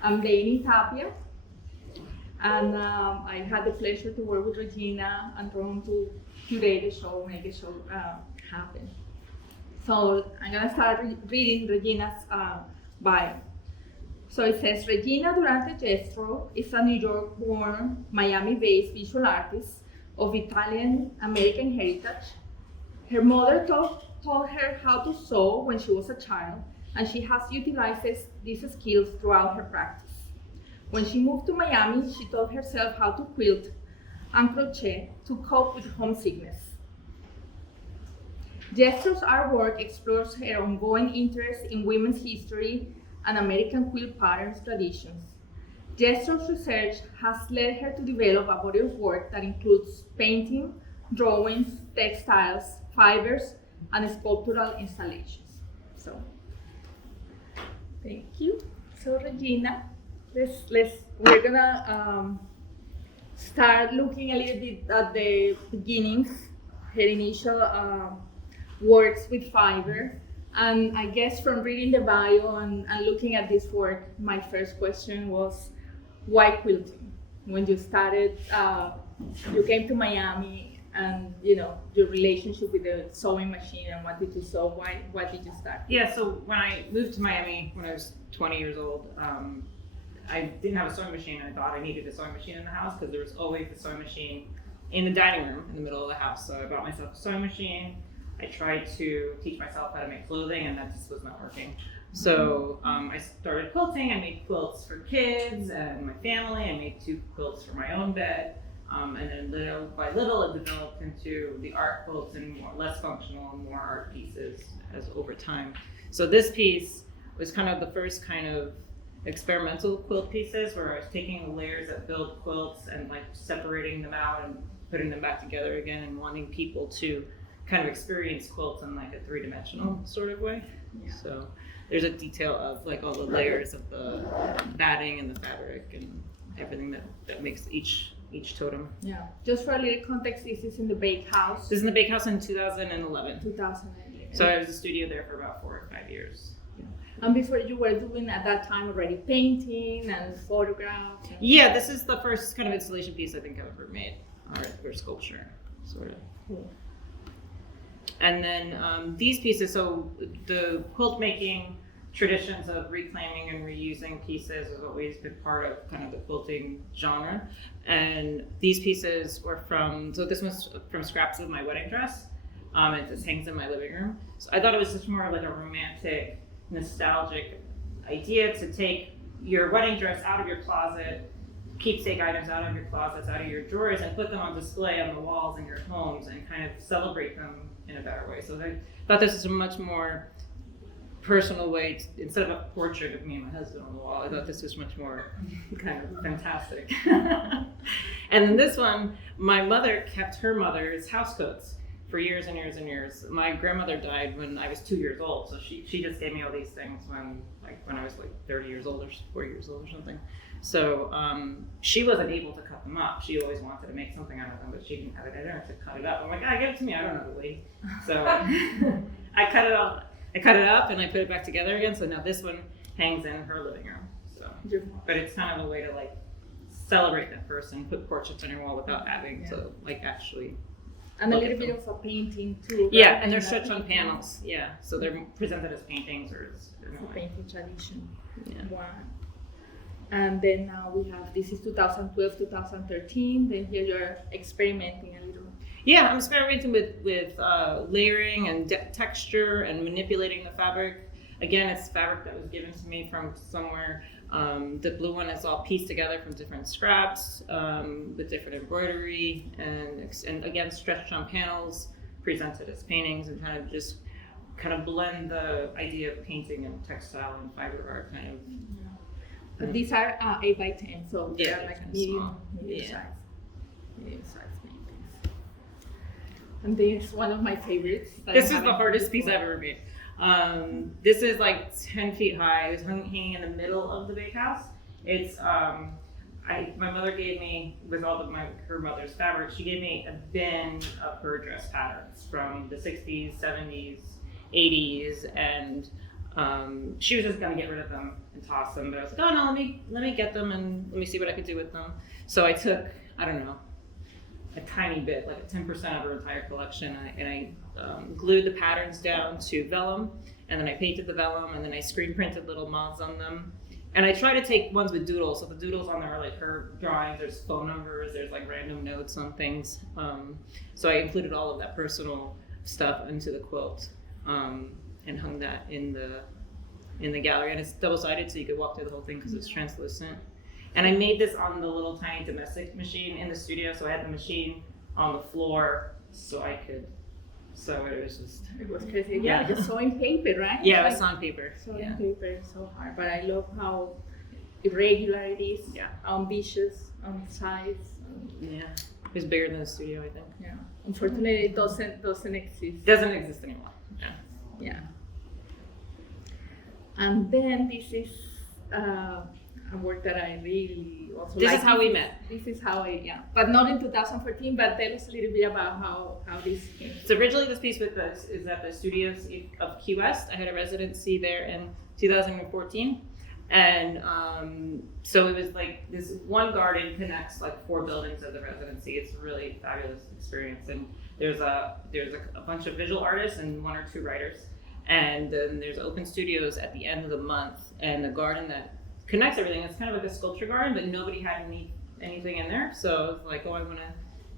I'm Dainy Tapia, and I had the pleasure to work with Regina and Ron to curate the show, make the show happen. So I'm gonna start reading Regina's bio. So it says, Regina Durante Jestrow is a New York-born, Miami-based visual artist of Italian-American heritage. Her mother taught her how to sew when she was a child, and she has utilized these skills throughout her practice. When she moved to Miami, she taught herself how to quilt and crochet to cope with homesickness. Jestrow's artwork explores her ongoing interest in women's history and American quilt patterns traditions. Jestrow's research has led her to develop a body of work that includes painting, drawings, textiles, fibers, and sculptural installations. So, thank you. So Regina, we're gonna start looking a little bit at the beginnings, her initial works with fiber. And I guess from reading the bio and looking at this work, my first question was, why quilting? When you started, you came to Miami, and your relationship with the sewing machine and wanted to sew. Why did you start? Yeah, so when I moved to Miami when I was 20 years old, I didn't have a sewing machine. I thought I needed a sewing machine in the house because there was always a sewing machine in the dining room in the middle of the house. So I bought myself a sewing machine. I tried to teach myself how to make clothing, and that just was not working. So I started quilting. I made quilts for kids and my family. I made 2 quilts for my own bed. And then little by little, it developed into the art quilts and less functional and more art pieces as over time. So this piece was kind of the first kind of experimental quilt pieces where I was taking the layers that build quilts and like separating them out and putting them back together again and wanting people to kind of experience quilts in like a 3-dimensional sort of way. Yeah. So there's a detail of like all the layers of the batting and the fabric and everything that makes each totem. Yeah. Just for a little context, this is in the bake house. This is in the bake house in 2011. 2011. So I was a studio there for about 4 or 5 years. Yeah. And before, you were doing at that time already painting and photographs? Yeah, this is the first kind of installation piece I think I've ever made, or sculpture, sort of. Cool. And then these pieces, so the quilt making traditions of reclaiming and reusing pieces has always been part of kind of the quilting genre. And these pieces were so this was from scraps of my wedding dress. It just hangs in my living room. So I thought it was just more like a romantic, nostalgic idea to take your wedding dress out of your closet, keepsake items out of your closets, out of your drawers, and put them on display on the walls in your homes and kind of celebrate them in a better way. So I thought this was a much more personal way instead of a portrait of me and my husband on the wall, I thought this was much more kind of fantastic. And then this one, my mother kept her mother's house coats for years and years and years. My grandmother died when I was 2 years old, so she just gave me all these things when I was like 30 years old or 40 years old or something. So she wasn't able to cut them up. She always wanted to make something out of them, but she didn't have it in her to cut it up. I'm like, give it to me. I don't know the weight. So I cut it up. And I put it back together again. So now this one hangs in her living room. So, but it's kind of a way to like celebrate that person, put portraits on your wall without having to like actually. And a little bit of a painting too. Yeah, and they're stretched on panels. Yeah, so they're presented as paintings or as a painting tradition. Yeah. Wow. And then now we have, this is 2012, 2013. Then here you're experimenting a little. Yeah, I'm experimenting with layering and texture and manipulating the fabric. Again, it's fabric that was given to me from somewhere. The blue one is all pieced together from different scraps with different embroidery and again stretched on panels, presented as paintings, and kind of blend the idea of painting and textile and fiber art kind of. Yeah. But these are 8 by 10, so they are like medium size. Medium size paintings. And this is one of my favorites. This is the hardest piece I've ever made. This is like 10 feet high. It was hanging in the middle of the bakehouse. It's my mother gave me, with all of her mother's fabric, she gave me a bin of her dress patterns from the 60s, 70s, 80s, and she was just gonna get rid of them and toss them, but I was like, oh no, let me get them and let me see what I could do with them. So I took, I don't know, a tiny bit, like 10% of her entire collection, and I glued the patterns down to vellum, and then I painted the vellum, and then I screen printed little moths on them. And I try to take ones with doodles, so the doodles on there are like her drawings, there's phone numbers, there's like random notes on things. So I included all of that personal stuff into the quilt, and hung that in the gallery. And it's double-sided, so you could walk through the whole thing because it's translucent. And I made this on the little tiny domestic machine in the studio, so I had the machine on the floor so I could sew it. It was crazy. Yeah, just sewing paper, right? Yeah, it was on paper. Sewing paper is so hard, but I love how irregular it is, ambitious on size. Yeah, it was bigger than the studio, I think. Yeah, unfortunately it doesn't exist. Doesn't exist anymore. Yeah. And then this is a work that I really also like. This is how we met. This is how but not in 2014, but tell us a little bit about how this came. So originally this piece with us is at the studios of Key West. I had a residency there in 2014. And so it was like this one garden connects like 4 buildings of the residency. It's a really fabulous experience. And there's a bunch of visual artists and 1 or 2 writers. And then there's open studios at the end of the month. And the garden that connects everything, it's kind of like a sculpture garden, but nobody had anything in there. So I was like, oh, I want to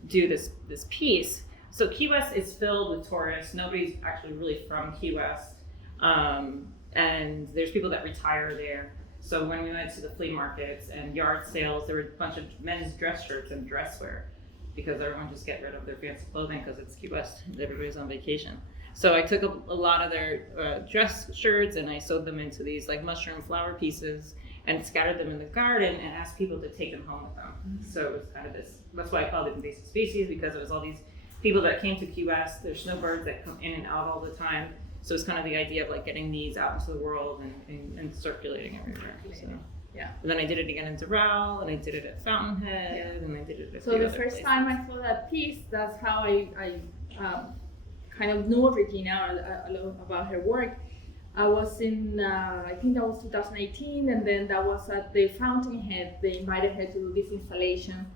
do this piece. So Key West is filled with tourists. Nobody's actually really from Key West. And there's people that retire there. So when we went to the flea markets and yard sales, there were a bunch of men's dress shirts and dress wear because everyone just get rid of their fancy clothing because it's Key West. Everybody's on vacation. So I took a lot of their dress shirts and I sewed them into these like mushroom flower pieces and scattered them in the garden and asked people to take them home with them. Mm-hmm. So it was kind of this, that's why I called it invasive species, because it was all these people that came to Key West. There's snowbirds that come in and out all the time. So it's kind of the idea of like getting these out into the world and circulating everywhere. So, yeah. And then I did it again in Doral, and I did it at Fountainhead, and I did it at So the first time I saw that piece, that's how I kind of knew Regina a lot about her work. I was in, I think that was 2018, and then that was at the Fountainhead. They invited her to do this installation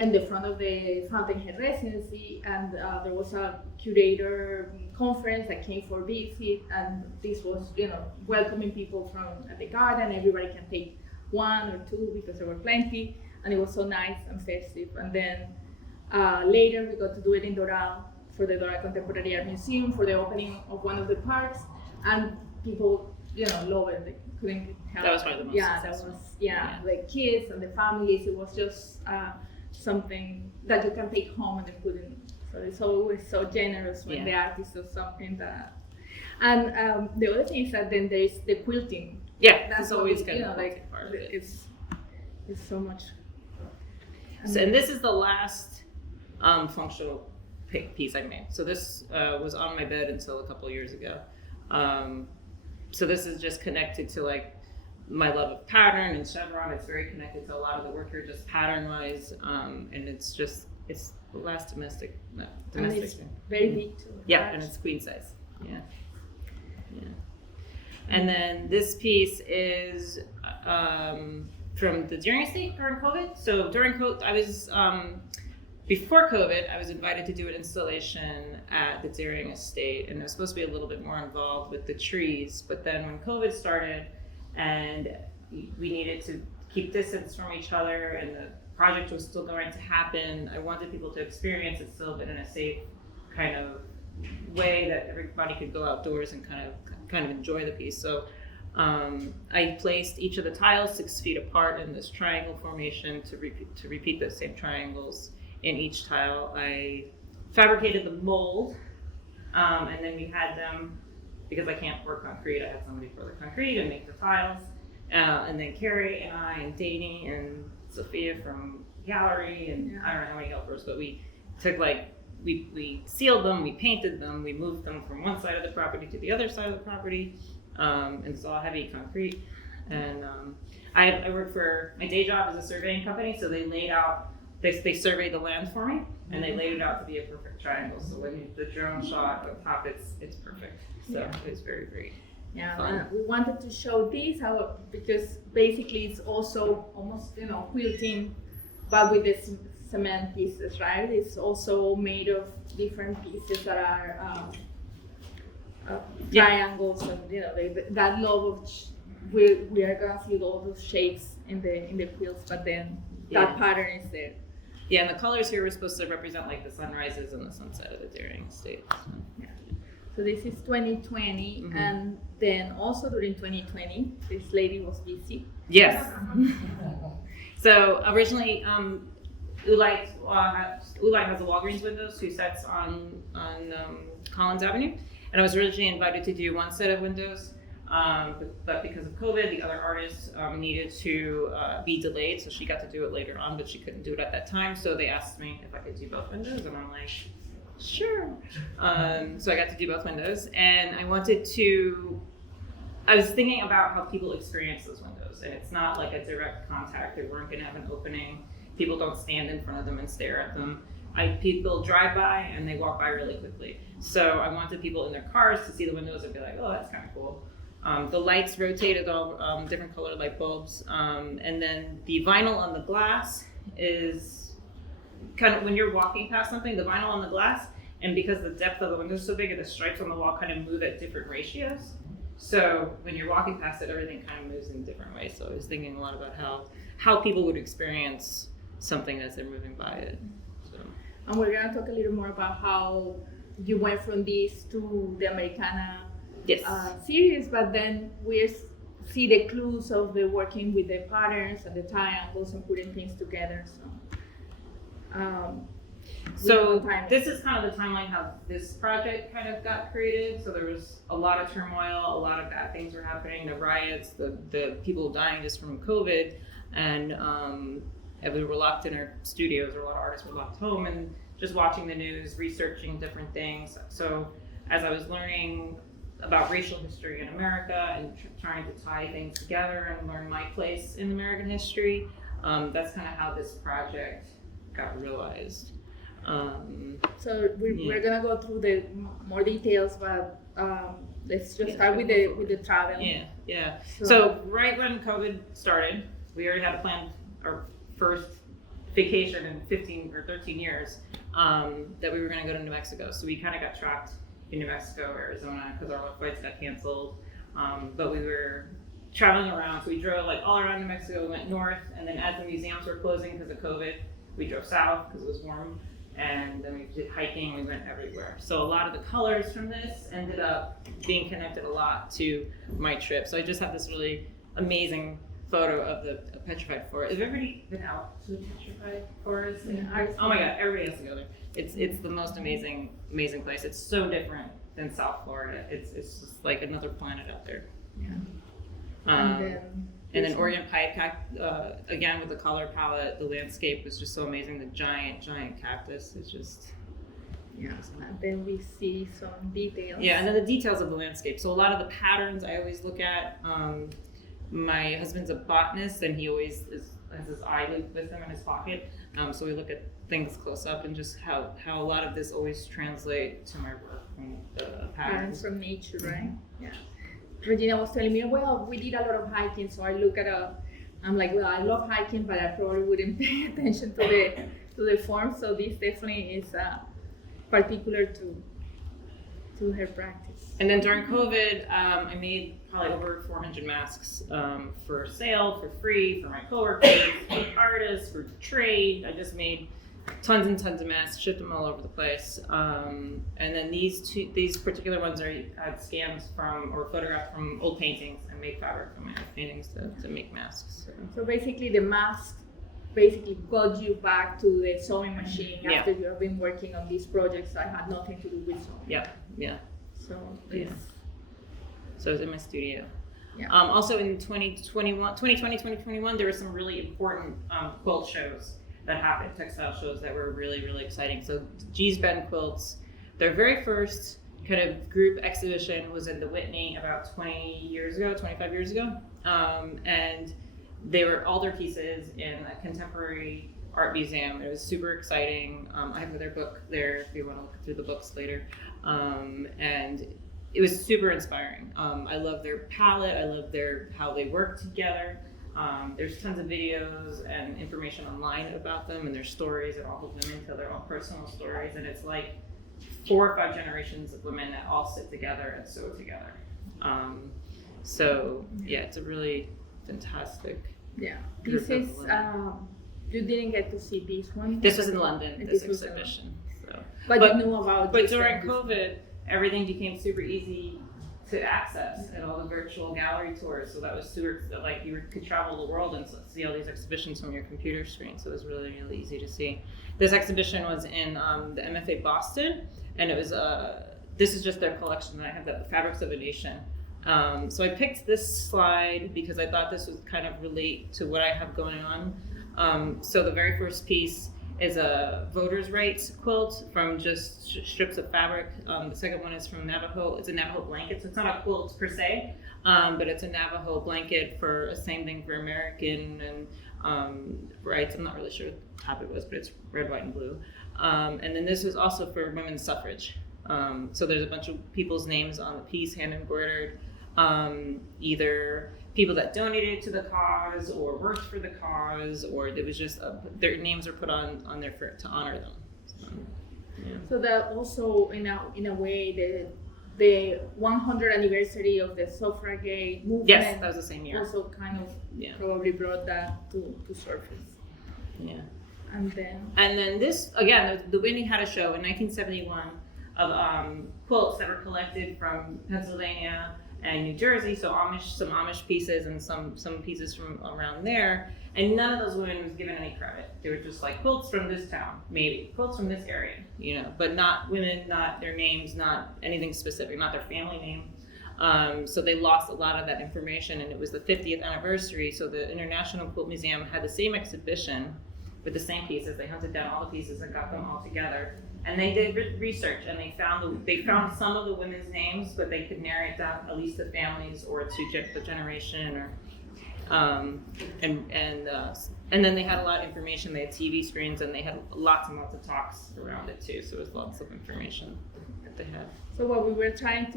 in the front of the Fountainhead residency, and there was a curator conference that came for visit, and this was, welcoming people from the garden. Everybody can take 1 or 2 because there were plenty, and it was so nice and festive. And then later we got to do it in Doral for the Doral Contemporary Art Museum for the opening of one of the parks, and people, loved it. They couldn't help. That was probably the most successful. The kids and the families. It was just something that you can take home and then put in. So it's always so generous when the artist does something that. And the other thing is that then there is the quilting. Yeah, that's always kind of part of it. It's so much. So, and this is the last functional piece I made. So this was on my bed until a couple of years ago. So this is just connected to like my love of pattern and chevron. It's very connected to a lot of the work here, just pattern wise, and it's the last domestic and it's thing. Very big too. Yeah, and it's queen size. Yeah. And then this piece is from the Deering estate during COVID. So during COVID, I was before COVID, I was invited to do an installation at the Deering estate, and I was supposed to be a little bit more involved with the trees. But then when COVID started, and we needed to keep distance from each other, and the project was still going to happen, I wanted people to experience it still, but in a safe kind of way that everybody could go outdoors and kind of enjoy the piece. So I placed each of the tiles 6 feet apart in this triangle formation to repeat the same triangles in each tile. I fabricated the mold, and then we had them, because I can't pour concrete, I had somebody pour the concrete and make the tiles. And then Keira and I and Dainy and Sophia from gallery, and I don't know how many helpers, but we took we sealed them, we painted them, we moved them from one side of the property to the other side of the property, and it's all heavy concrete. And I work for, my day job is a surveying company, so they laid out, they surveyed the land for me, and they laid it out to be a perfect triangle. So when the drone shot on top, it's perfect. So it was very, very Yeah, fun. we wanted to show this because basically it's also almost quilting, but with the cement pieces, right? It's also made of different pieces that are triangles, and that love of we are gonna see all those shapes in the quilts, but then that pattern is there. Yeah, and the colors here were supposed to represent like the sunrises and the sunset of the Daring Estate. Yeah. So this is 2020, and then also during 2020, this lady was busy. Yes. So originally, Ulite has a Walgreens windows, 2 sets on Collins Avenue, and I was originally invited to do 1 set of windows, but because of COVID, the other artist needed to be delayed, so she got to do it later on, but she couldn't do it at that time, so they asked me if I could do both windows, and I'm like, sure. So I got to do both windows, and I was thinking about how people experience those windows, and it's not like a direct contact. They weren't going to have an opening. People don't stand in front of them and stare at them. People drive by and they walk by really quickly. So I wanted people in their cars to see the windows and be like, oh, that's kind of cool. The lights rotated all different color light bulbs. And then the vinyl on the glass is kind of, when you're walking past something, the vinyl on the glass, and because the depth of the window is so big, the stripes on the wall kind of move at different ratios. So when you're walking past it, everything kind of moves in different ways. So I was thinking a lot about how people would experience something as they're moving by it. So. And we're gonna talk a little more about how you went from this to the Americana series, but then we see the clues of the working with the patterns and the triangles and putting things together. So this is kind of the timeline how this project kind of got created. So there was a lot of turmoil, a lot of bad things were happening, the riots, the people dying just from COVID, and we were locked in our studios, or a lot of artists were locked home, and just watching the news, researching different things. So as I was learning about racial history in America and trying to tie things together and learn my place in American history, that's kind of how this project got realized. So we're gonna go through the more details, but let's just start with the travel. Yeah. So right when COVID started, we already had planned our first vacation in 15 or 13 years that we were gonna go to New Mexico. So we kind of got trapped in New Mexico, Arizona, because our flights got canceled. But we were traveling around, so we drove like all around New Mexico. We went north, and then as the museums were closing because of COVID, we drove south because it was warm. And then we did hiking, we went everywhere. So a lot of the colors from this ended up being connected a lot to my trip. So I just have this really amazing photo of the petrified forest. Has everybody been out to the petrified forest? Yeah. Oh my God, everybody has to go there. It's the most amazing place. It's so different than South Florida. It's just like another planet out there. Yeah. And then Orient Pipe, again with the color palette, the landscape was just so amazing. The giant cactus is just. Yeah, and then we see some details. Yeah, and then the details of the landscape. So a lot of the patterns I always look at. My husband's a botanist, and he always has his eye with him in his pocket. So we look at things close up, and just how a lot of this always translate to my work from the patterns from nature, right? Yeah. Regina was telling me, well, we did a lot of hiking, so I look at I'm like, well, I love hiking, but I probably wouldn't pay attention to the form. So this definitely is particular to her practice. And then during COVID, I made probably over 400 masks for sale, for free, for my coworkers, for artists, for trade. I just made tons and tons of masks, shipped them all over the place. And then these particular ones I had scans from or photographed from old paintings and made fabric from my old paintings to make masks. So basically the mask got you back to the sewing machine after you have been working on these projects that had nothing to do with sewing. Yeah. So So I was in my studio. Yeah. Also in 2020, 2021, there were some really important quilt shows that happened, textile shows that were really, really exciting. So G's Bend Quilts, their very first kind of group exhibition was in the Whitney about 25 years ago. And they were all their pieces in a contemporary art museum. It was super exciting. I have their book there if you want to look through the books later. And it was super inspiring. I love their palette. I love how they work together. There's tons of videos and information online about them and their stories, and all the women tell their own personal stories. And it's like 4 or 5 generations of women that all sit together and sew together. So yeah, it's a really fantastic. Yeah, this is. You didn't get to see this one. This was in London. This exhibition. So, but you knew about. But during COVID, everything became super easy to access, and all the virtual gallery tours. So that was super, like you could travel the world and see all these exhibitions from your computer screen. So it was really, really easy to see. This exhibition was in the MFA Boston, and it was this is just their collection. I have the Fabrics of a Nation. So I picked this slide because I thought this would kind of relate to what I have going on. So the very first piece is a voters' rights quilt from just strips of fabric. The second one is from Navajo. It's a Navajo blanket, so it's not a quilt per se, but it's a Navajo blanket for a same thing for American and rights. I'm not really sure what top it was, but it's red, white, and blue. And then this was also for women's suffrage. So there's a bunch of people's names on the piece, hand embroidered, either people that donated to the cause or worked for the cause, or it was just their names are put on there to honor them. So, yeah. So that also in a way the 100th anniversary of the suffragette movement. Yes, that was the same year. Also kind of probably brought that to surface. Yeah. And then this again, the Whitney had a show in 1971 of quilts that were collected from Pennsylvania and New Jersey, so some Amish pieces and some pieces from around there, and none of those women was given any credit. They were just like quilts from this town, maybe quilts from this area, but not women, not their names, not anything specific, not their family name. So they lost a lot of that information, and it was the 50th anniversary, so the International Quilt Museum had the same exhibition with the same pieces. They hunted down all the pieces and got them all together. And they did research, and they found some of the women's names, but they could narrow it down at least to families or to the generation, or and then they had a lot of information. They had TV screens, and they had lots and lots of talks around it too. So it was lots of information that they had. So what we were trying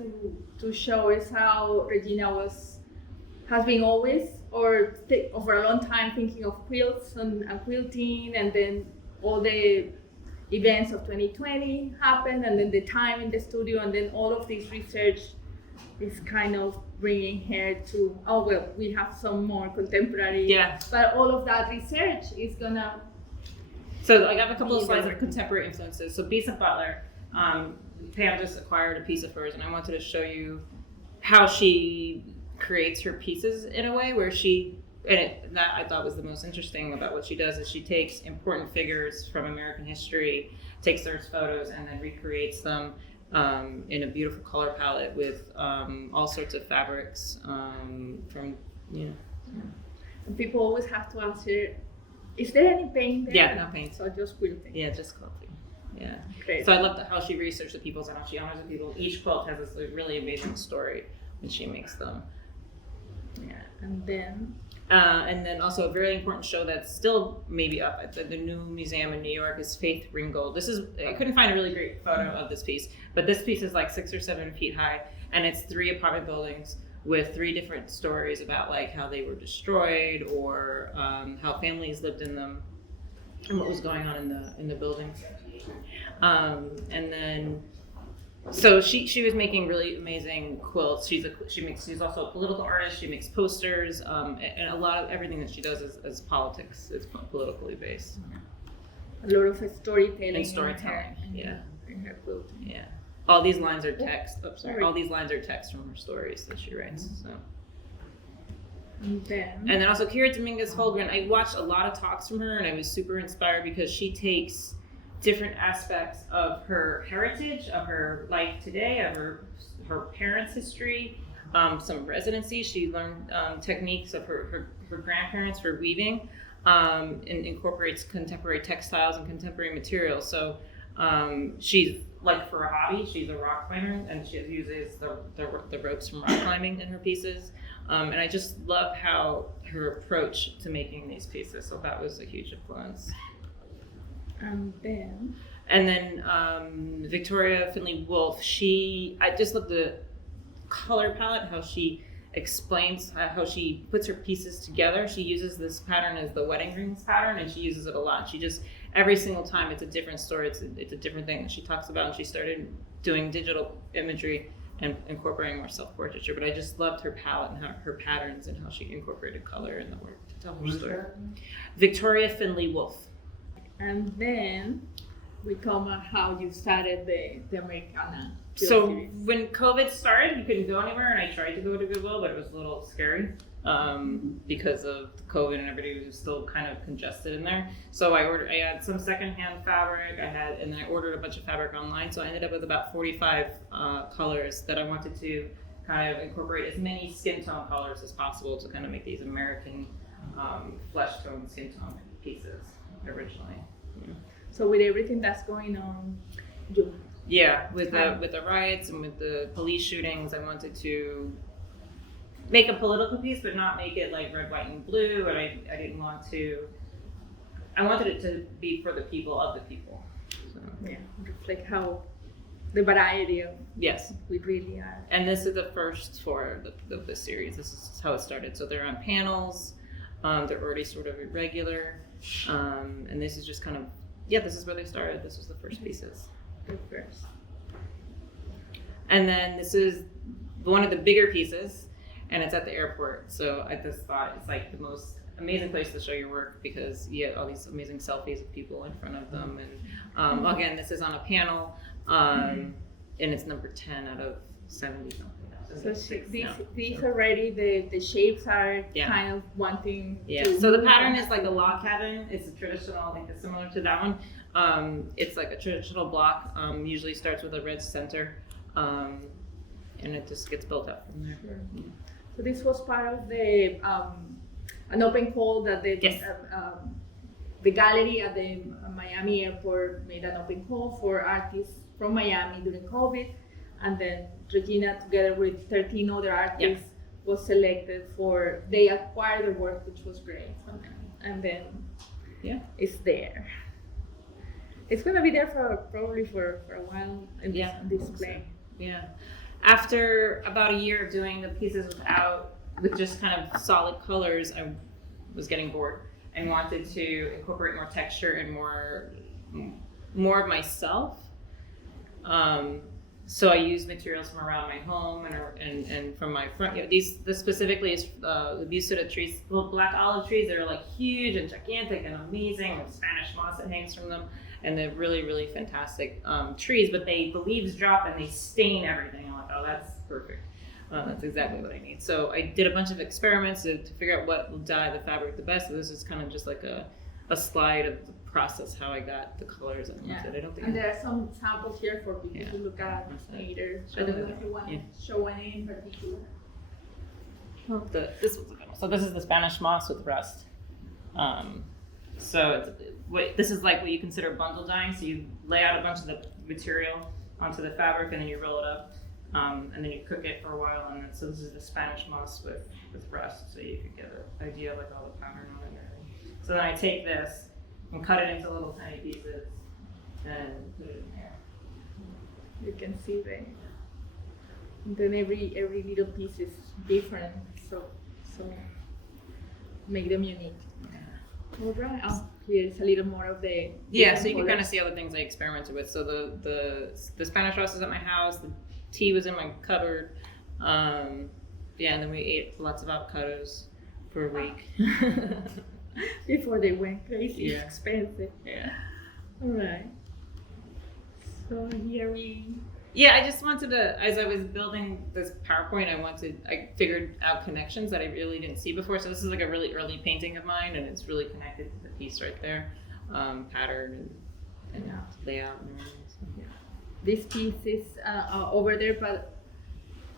to show is how Regina has been always or over a long time thinking of quilts and quilting, and then all the events of 2020 happened, and then the time in the studio, and then all of this research is kind of bringing her to, we have some more contemporary, but all of that research is gonna. So I have a couple of slides of contemporary influences. So Bisa Butler, Pam just acquired a piece of hers, and I wanted to show you how she creates her pieces in a way where that I thought was the most interesting about what she does is she takes important figures from American history, takes their photos, and then recreates them in a beautiful color palette with all sorts of fabrics from. And people always have to ask her, is there any paint there? Yeah, no paint. So just quilting. Yeah, just quilting. Yeah. Great. So I love how she researched the peoples and how she honors the people. Each quilt has this really amazing story when she makes them. Yeah, and then also a very important show that's still maybe up at the new museum in New York is Faith Ringgold. I couldn't find a really great photo of this piece, but this piece is like 6 or 7 feet high, and it's 3 apartment buildings with 3 different stories about like how they were destroyed or how families lived in them and what was going on in the buildings. And then. So she was making really amazing quilts. She's also a political artist. She makes posters, and a lot of everything that she does is politics. It's politically based. A lot of storytelling. And storytelling, in her quilting. Yeah. All these lines are text. All these lines are text from her stories that she writes. So. And then also Keira Dominguez Holden. I watched a lot of talks from her, and I was super inspired because she takes different aspects of her heritage, of her life today, of her parents' history, some residency. She learned techniques of her grandparents for weaving, and incorporates contemporary textiles and contemporary materials. So she's like, for a hobby, she's a rock climber, and she uses the ropes from rock climbing in her pieces. And I just love how her approach to making these pieces. So that was a huge influence. And then Victoria Finley Wolf. I just love color palette, how she explains how she puts her pieces together. She uses this pattern as the wedding rings pattern, and she uses it a lot. She just, every single time it's a different story, it's a different thing that she talks about, and she started doing digital imagery and incorporating more self-portraiture. But I just loved her palette and her patterns and how she incorporated color in the work to tell her story. Victoria Finley Wolf. And then we come on how you started the Americana. So when COVID started, you couldn't go anywhere, and I tried to go to Goodwill, but it was a little scary because of COVID and everybody was still kind of congested in there. So I had some secondhand fabric, and then I ordered a bunch of fabric online. So I ended up with about 45 colors that I wanted to kind of incorporate as many skin tone colors as possible to kind of make these American flesh tone skin tone pieces originally. Yeah. So with everything that's going on, with the riots and with the police shootings, I wanted to make a political piece, but not make it like red, white, and blue. And I didn't want to. I wanted it to be for the people of the people. So. Yeah, reflect how the variety of we really are. And this is the first for the series. This is how it started. So they're on panels. They're already sort of irregular, and this is just kind of this is where they started. This was the first pieces. The first. And then this is one of the bigger pieces, and it's at the airport. So I just thought it's like the most amazing place to show your work because you get all these amazing selfies of people in front of them. And again, this is on a panel, and it's number 10 out of 70 something. So these already the shapes are kind of wanting. Yeah. So the pattern is like a log cabin. It's a traditional. I think it's similar to that one. It's like a traditional block. Usually starts with a red center, and it just gets built up from there. Sure. Yeah. So this was part of the an open call that the gallery at the Miami airport made an open call for artists from Miami during COVID. And then Regina, together with 13 other artists, was selected for, they acquired the work, which was great. And then it's there. It's going to be there probably for a while in display. So. Yeah. After about a year of doing the pieces with just kind of solid colors, I was getting bored and wanted to incorporate more texture and more of myself. So I used materials from around my home and from my front. This specifically is the Busita trees, little black olive trees that are like huge and gigantic and amazing, with Spanish moss that hangs from them, and they're really, really fantastic trees. But the leaves drop and they stain everything. I'm like, oh, that's perfect. That's exactly what I need. So I did a bunch of experiments to figure out what will dye the fabric the best. So this is kind of just like a slide of the process, how I got the colors I wanted. I don't think. And there are some samples here for people to look at later. So I don't know if you want to show any in particular. Well, this was the middle. So this is the Spanish moss with rust. So this is like what you consider bundle dyeing. So you lay out a bunch of the material onto the fabric and then you roll it up, and then you cook it for a while. And then, so this is the Spanish moss with rust, so you could get an idea of like all the pattern on it. So then I take this and cut it into little tiny pieces and put it in here. You can see and then every little piece is different, so make them unique. Yeah. All right. Here's a little more of the so you can kind of see all the things I experimented with. So the Spanish rust is at my house. The tea was in my cupboard. And then we ate lots of avocados for a week. Before they went crazy expensive. Yeah. All right. So here I just wanted to, as I was building this PowerPoint, I figured out connections that I really didn't see before. So this is like a really early painting of mine, and it's really connected to the piece right there, pattern and layout and everything. So. This piece is over there, but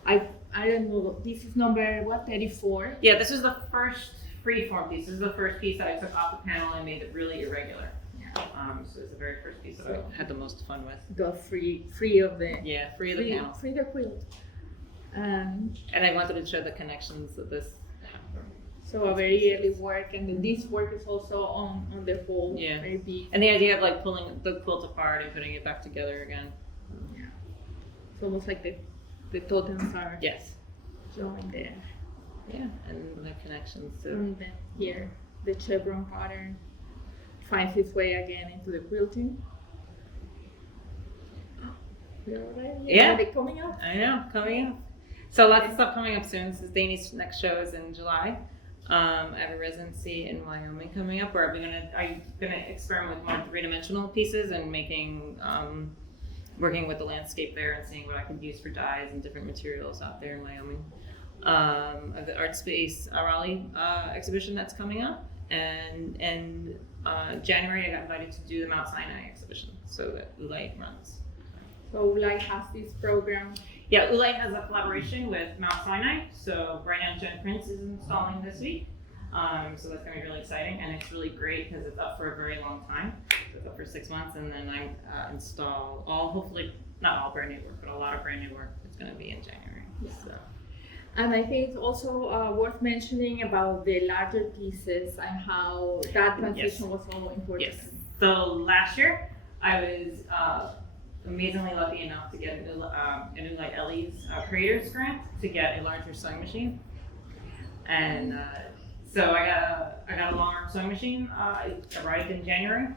I don't know. This is number 34. Yeah, this was the first freeform piece. This is the first piece that I took off the panel and made it really irregular. So it's the very first piece that I had the most fun with. The free of the free of the panel. Free the quilt. And I wanted to show the connections of this. So a very early work, and then this work is also on the whole. Yeah. Very big. And the idea of like pulling the quilt apart and putting it back together again. Yeah. It's almost like the the totems are Yes. showing there. Yeah, and the connections to. And then here, the chevron pattern finds its way again into the quilting. We're already Yeah. they're coming up. I know, coming up. So lots of stuff coming up soon. This is Dainy's next show is in July. I have a residency in Wyoming coming up where I'm gonna experiment with more three-dimensional pieces and making working with the landscape there and seeing what I could use for dyes and different materials out there in Wyoming. Of the Art Space Raleigh exhibition that's coming up, and in January I got invited to do the Mount Sinai exhibition, so that Ulay runs. So Ulay has this program. Yeah, Ulay has a collaboration with Mount Sinai, so right now Jen Prince is installing this week, so that's going to be really exciting, and it's really great because it's up for a very long time. So it's up for 6 months, and then I install hopefully not all brand new work, but a lot of brand new work. It's going to be in January. Yeah. So. And I think it's also worth mentioning about the larger pieces and how that transition was so important. Yes. So last year I was amazingly lucky enough to get an Ulay Ellie's creators grant to get a larger sewing machine, and so I got a long arm sewing machine. It arrived in January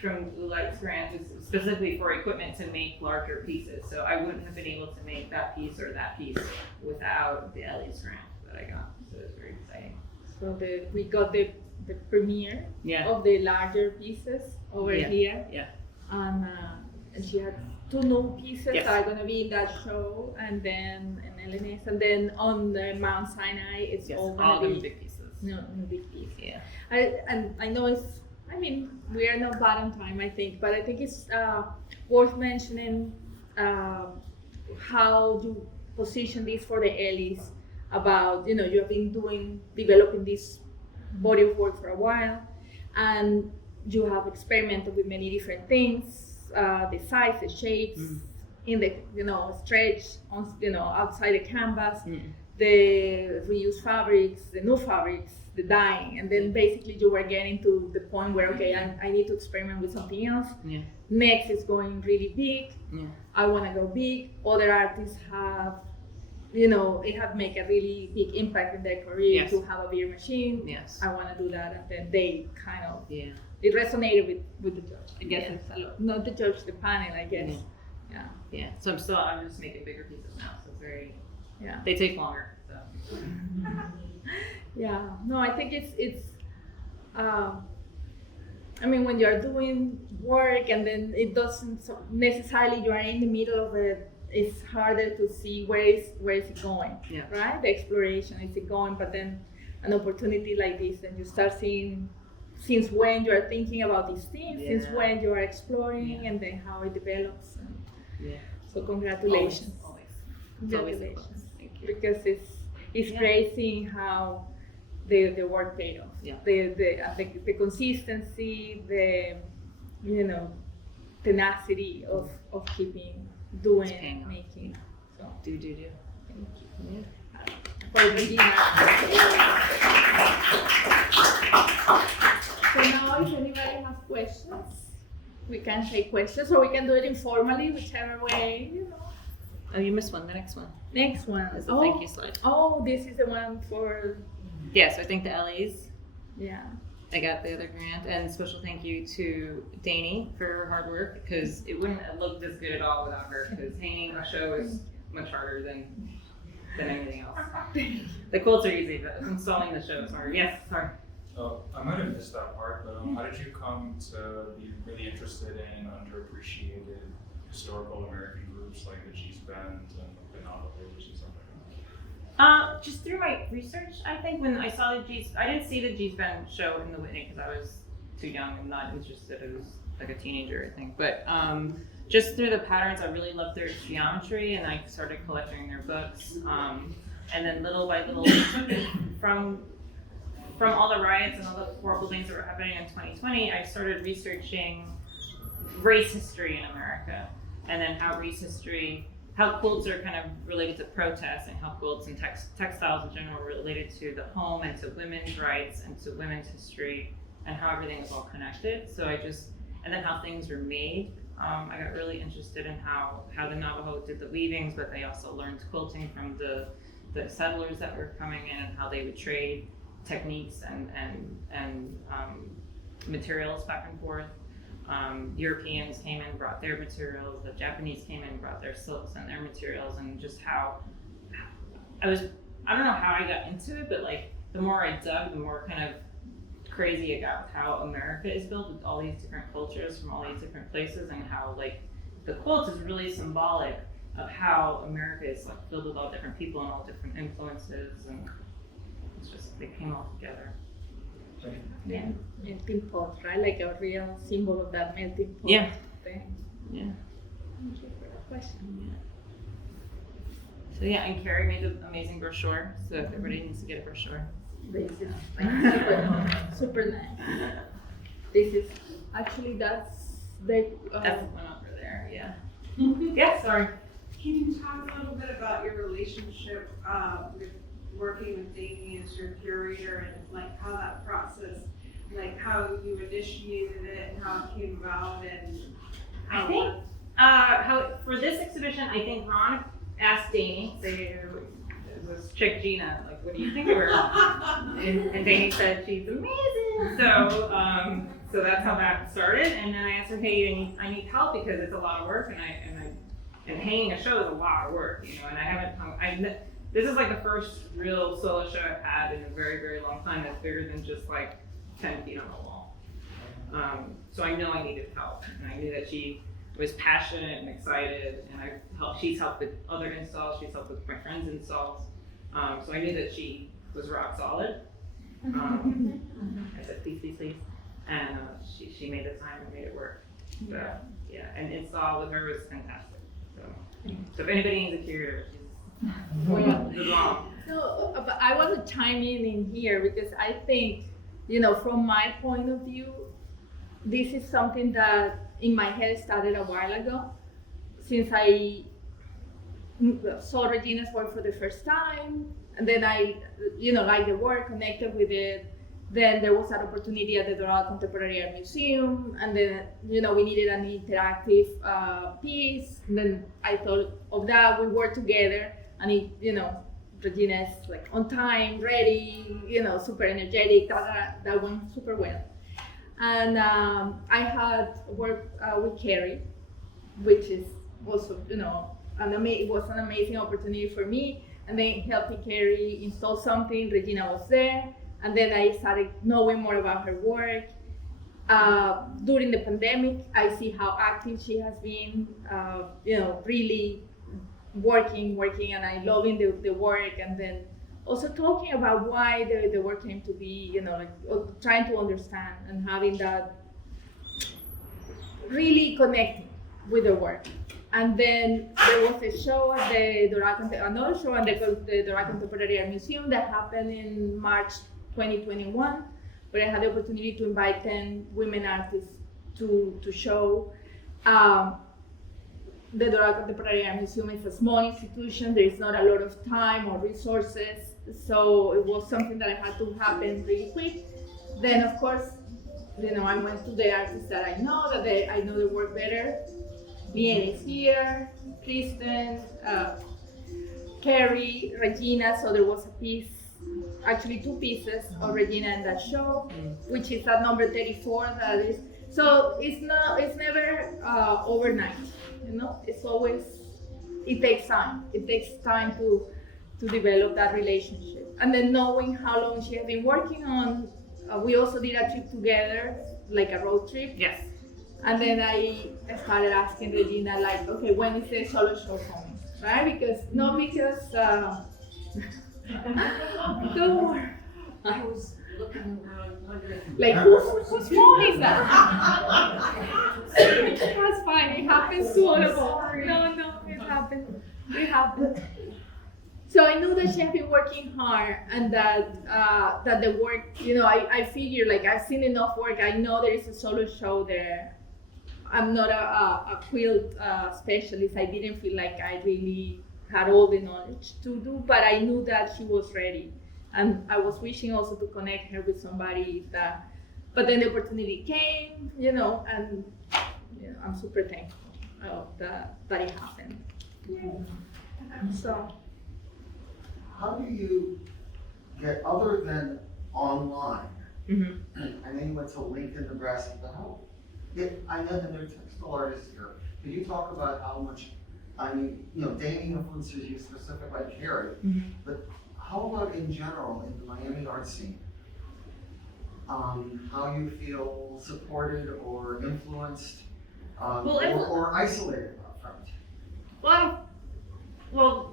from Ulay's grant, specifically for equipment to make larger pieces. So I wouldn't have been able to make that piece or that piece without the Ellie's grant that I got. So it's very exciting. So we got the premiere of the larger pieces over here. Yeah. And she had 2 new pieces Yes. that are going to be in that show, and then in LNS, and then on the Mount Sinai, it's all all going the to be big pieces. no big pieces. Yeah. I know it's. I mean, we are not bad on time, I think, but I think it's worth mentioning how you position this for the Ellies. About you have been developing this body of work for a while, and you have experimented with many different things, the size, the shapes, in the stretch on outside the canvas, the reused fabrics, the new fabrics, the dyeing, and then basically you were getting to the point where I need to experiment with something else. Yeah. Next is going really big. Yeah. I want to go big. Other artists have. It had make a really big impact in their career Yes. to have a beer machine. Yes. I want to do that, and then they kind of Yeah. it resonated with the judge. I guess Yeah. it's a lot, not the judge, the panel. I guess. Yeah. Yeah. So I'm just making bigger pieces now. So it's very. Yeah. They take longer. So. Yeah. No, I think it's. I mean, when you're doing work and then it doesn't necessarily you are in the middle of it. It's harder to see where is it going, right? The exploration, is it going? But then an opportunity like this, and you start seeing since when you are thinking about these things, since when you are exploring, and then how it develops. And so congratulations. Always. Congratulations. Thank you. Because it's great seeing how the work paid off. Yeah. The consistency, the tenacity of keeping doing, making. So Do. thank you. For Regina. So now if anybody has questions, we can take questions, or we can do it informally, whichever way, Oh, you missed one. The next one. Next one. Is the thank you slide. Oh, this is the one for. Yes, I think the Ellie's. Yeah. I got the other grant, and special thank you to Dainy for her hard work, because it wouldn't have looked as good at all without her, because hanging a show is much harder than anything else. The quilts are easy, but installing the show is hard. Yes, sorry. Oh, I might have missed that part, but how did you come to be really interested in underappreciated historical American groups like the G's Band and the Navajos and stuff like that? Just through my research, I think when I saw the G's, I didn't see the G's Band show in the Whitney because I was too young and not interested. I was like a teenager, I think. But just through the patterns, I really loved their geometry, and I started collecting their books. And then little by little, from all the riots and all the horrible things that were happening in 2020, I started researching race history in America, and then how quilts are kind of related to protests, and how quilts and textiles in general are related to the home and to women's rights and to women's history, and how everything is all connected. So and then how things were made I got really interested in how the Navajo did the weavings, but they also learned quilting from the settlers that were coming in and how they would trade techniques and materials back and forth. Europeans came in, brought their materials. The Japanese came in, brought their silks and their materials, and just how I don't know how I got into it, but like the more I dug, the more kind of crazy I got with how America is built with all these different cultures from all these different places, and how like the quilt is really symbolic of how America is like filled with all different people and all different influences, and it's just they came all together. Yeah, melting pot, right? Like a real symbol of that melting pot Yeah. thing. Yeah. Thank you for that question. So yeah, and Carrie made an amazing brochure, so everybody needs to get a brochure. This is like super nice. This is actually that's the That's the one over there, yeah. Yeah, sorry. Can you talk a little bit about your relationship with working with Dainy as your curator, and like how that process, like how you initiated it and how it came about, and how I think how for this exhibition, I think Ron asked Dainy, it was chick Gina, like, what do you think of her? and Dainy said she's amazing. So that's how that started. And then I asked her, hey, I need help because it's a lot of work, and hanging a show is a lot of work, you know. And I haven't this is like the first real solo show I've had in a very, very long time that's bigger than just like 10 feet on the wall. So I know I needed help, and I knew that she was passionate and excited, and she's helped with other installs, she's helped with my friends' installs. So I knew that she was rock solid. I said, please, please, please. And she made the time and made it work. So yeah, and install with her was fantastic. So if anybody needs a curator, she's long. No, but I want to chime in here because I think, you know, from my point of view, this is something that in my head started a while ago. Since I saw Regina's work for the first time, and then I, you know, liked the work, connected with it. Then there was an opportunity at the Doral Contemporary Art Museum, and then, you know, we needed an interactive piece. And then I thought of that, we worked together, and it, you know, Regina's like on time, ready, you know, super energetic, that went super well. And I had worked with Keira, which is also, you know, it was an amazing opportunity for me. And then helping Keira install something, Regina was there. And then I started knowing more about her work. During the pandemic, I see how active she has been, you know, really working, and I loving the work. And then also talking about why the work came to be, you know, like trying to understand and having that really connecting with the work. And then there was a show at the another show at the Doral Contemporary Art Museum that happened in March 2021, where I had the opportunity to invite 10 women artists to show. The Doral Contemporary Art Museum is a small institution. There is not a lot of time or resources, so it was something that had to happen really quick. Then, of course, you know, I went to the artists that I know, I know their work better. Bien is here, Kristen, Carrie, Regina, so there was a piece, actually 2 pieces of Regina in that show, which is at number 34, that is. So it's never overnight, you know, it's always, it takes time. It takes time to develop that relationship. And then knowing how long she has been working on, we also did a trip together, like a road trip. Yes. And then I started asking Regina, like, okay, when is the solo show coming, right? Because, don't worry. I was looking around wondering. Like, whose phone is that? That's fine, it happens to all of us. No, it happens. So I knew that she had been working hard, and that the work, you know, I figured, like, I've seen enough work, I know there is a solo show there. I'm not a quilt specialist. I didn't feel like I really had all the knowledge to do, but I knew that she was ready. And I was wishing also to connect her with somebody but then the opportunity came, you know, and Yeah, I'm super thankful that it happened. So, How do you get, other than online, Mhm. I know you went to Lincoln, Nebraska, but how, I know that there are textile artists here. Could you talk about how much, I mean, Dainy influences you specifically, like Keira, but how about in general in the Miami art scene? How you feel supported or influenced, or isolated from it? Well,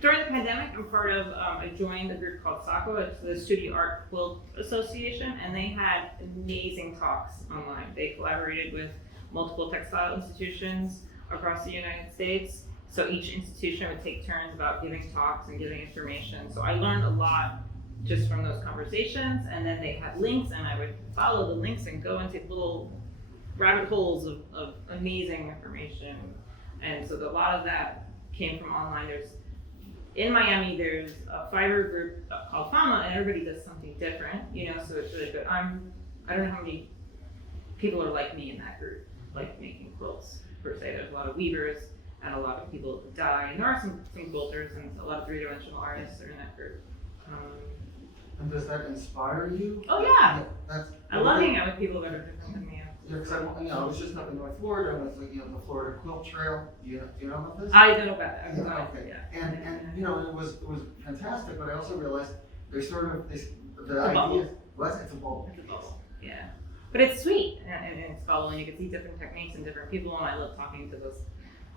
during the pandemic, I'm part of, I joined a group called SACO, it's the Studio Art Quilt Association, and they had amazing talks online. They collaborated with multiple textile institutions across the United States. So each institution would take turns about giving talks and giving information. So I learned a lot just from those conversations, and then they had links, and I would follow the links and go into little rabbit holes of amazing information. And so a lot of that came from online. In Miami, there's a fiber group called FAMA, and everybody does something different, so it's really good. I don't know how many people are like me in that group, like making quilts, per se. There's a lot of weavers and a lot of people who dye, and there are some quilters and a lot of three-dimensional artists are in that group. And does that inspire you? Oh yeah! That's, I love hanging out with people that are different than me. Yeah, because I was just up in North Florida with the Florida Quilt Trail. Do you know about this? I know about that. Yeah, okay. And it was fantastic, but I also realized there's sort of the idea. It's a bubble. It's a bubble. Yeah. But it's sweet and it's following. You can see different techniques and different people, and I love talking to those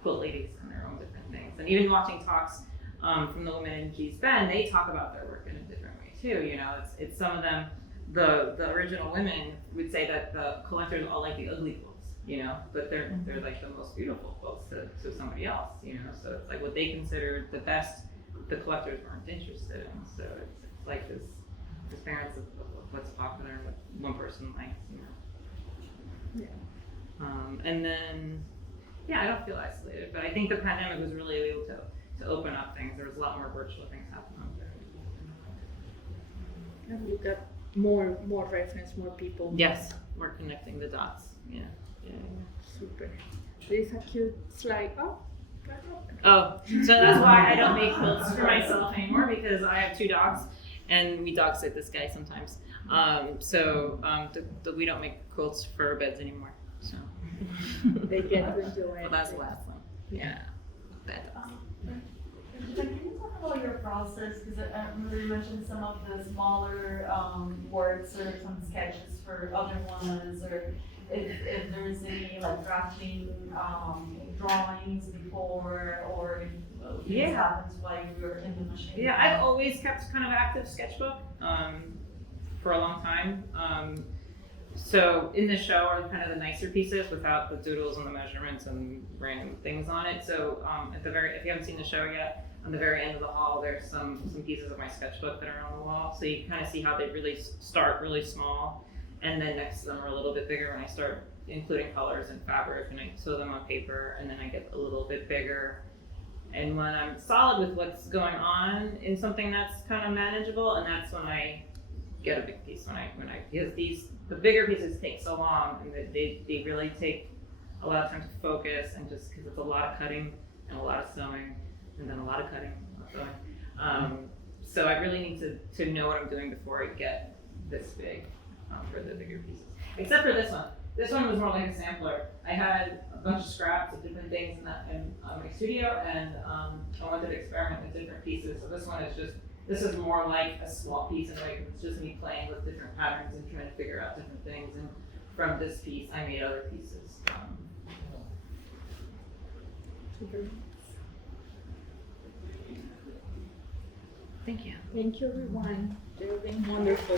quilt ladies and their own different things. And even watching talks from the women in G's Bend, they talk about their work in a different way too. It's some of them. The original women would say that the collectors all like the ugly quilts, but they're like the most beautiful quilts to somebody else, So it's like what they considered the best, the collectors weren't interested in. So it's like this balance of what's popular and what one person likes, Yeah. And then, I don't feel isolated, but I think the pandemic was really able to open up things. There was a lot more virtual things happening out there. And we got more reference, more people. Yes, we're connecting the dots. Yeah. Super. There's a cute slide. Oh, so that's why I don't make quilts for myself anymore, because I have 2 dogs and we dog sit this guy sometimes. We don't make quilts for our beds anymore. So They get to enjoy it. Well, that's the last one. Yeah. Bed dogs. Can you talk about your process? Because I remember you mentioned some of the smaller works or some sketches for other ones, or if there's any like drafting drawings before, or if this happens while you're in the machine. Yeah, I've always kept kind of active sketchbook for a long time. So in the show are kind of the nicer pieces without the doodles and the measurements and random things on it. So if you haven't seen the show yet, on the very end of the hall, there's some pieces of my sketchbook that are on the wall. So you kind of see how they really start really small, and then next to them are a little bit bigger when I start including colors and fabric, and I sew them on paper, and then I get a little bit bigger. And when I'm solid with what's going on in something that's kind of manageable, and that's when I get a big piece. Because the bigger pieces take so long, and they really take a lot of time to focus, and just because it's a lot of cutting and a lot of sewing, and then a lot of cutting, a lot of sewing. So I really need to know what I'm doing before I get this big for the bigger pieces. Except for this one. This one was more like a sampler. I had a bunch of scraps of different things in my studio, and I wanted to experiment with different pieces. So this is more like a small piece, and like it's just me playing with different patterns and trying to figure out different things. And from this piece, I made other pieces. Super. Thank you. Thank you, everyone. They've been wonderful.